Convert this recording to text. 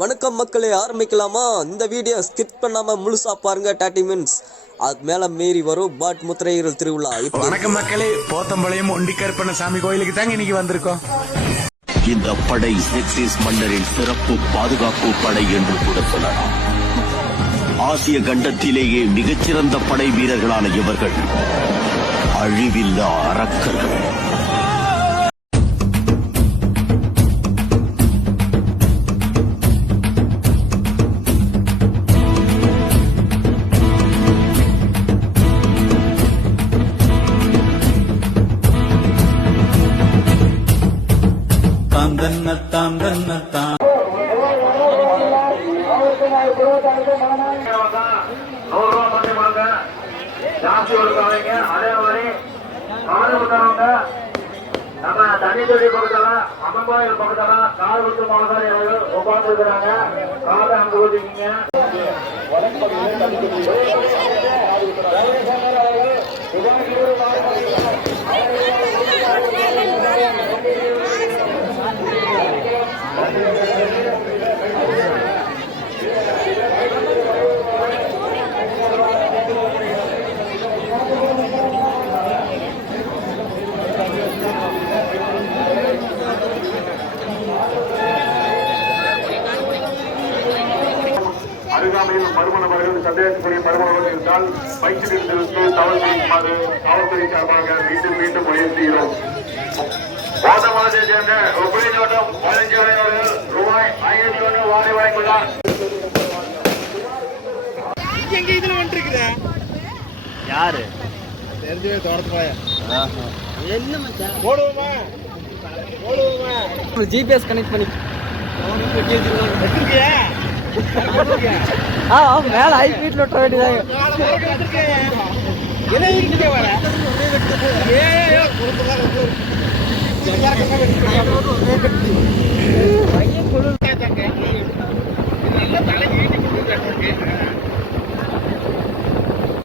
வணக்கம் மக்களே, ஆரம்பிக்கலாமா? இந்த வீடியோ ஸ்கிப் பண்ணாம முழுசா பாருங்க. 30 மினிட்ஸ் அது மேல மீறி வரும் பாட் முத்திரையீரல் திருவிழா. வணக்கம் மக்களே, போத்தம்பாளையம் ஒண்டிக்கருப்பண்ண சாமி கோயிலுக்கு தாங்க இன்னைக்கு வந்திருக்கோம். இந்த படை எக்ஸைஸ் மன்னரின் சிறப்பு பாதுகாப்பு படை என்று கூட சொல்லலாம். ஆசிய கண்டத்திலேயே மிகச்சிறந்த படை வீரர்களான இவர்கள் அழிவில்லா அரக்கர்கள். ஜாஸ்தி கொடுக்காதீங்க. அதே மாதிரி காடு கொடுத்தவங்க நம்ம தனி தொழில் கொடுத்தல அம்மன் கோயில் கொடுத்தல காடு கொடுத்து மாவட்ட உட்கார்ந்து இருக்கிறாங்க. காடு அங்க கொடுத்தீங்க. அருகாமையில் மர்ம நபர்கள் சந்தேகத்துக்குரிய மர்ம நபர்கள் இருந்தால் பைக்கில் இருந்து தவறு செய்யுமாறு காவல்துறை சார்பாக மீண்டும் முயற்சிக்கிறோம். ஓட்டமானத்தை சேர்ந்த ஒப்படை நோட்டம் 15 அவர்கள் ரூபாய் 501 வாரி வாங்கியுள்ளார். யாரு ஜிபிஎஸ் கனெக்ட் பண்ணி மேல ஹை ஸ்பீட்ல விட்ட வேண்டியதாங்க. பையன் குழு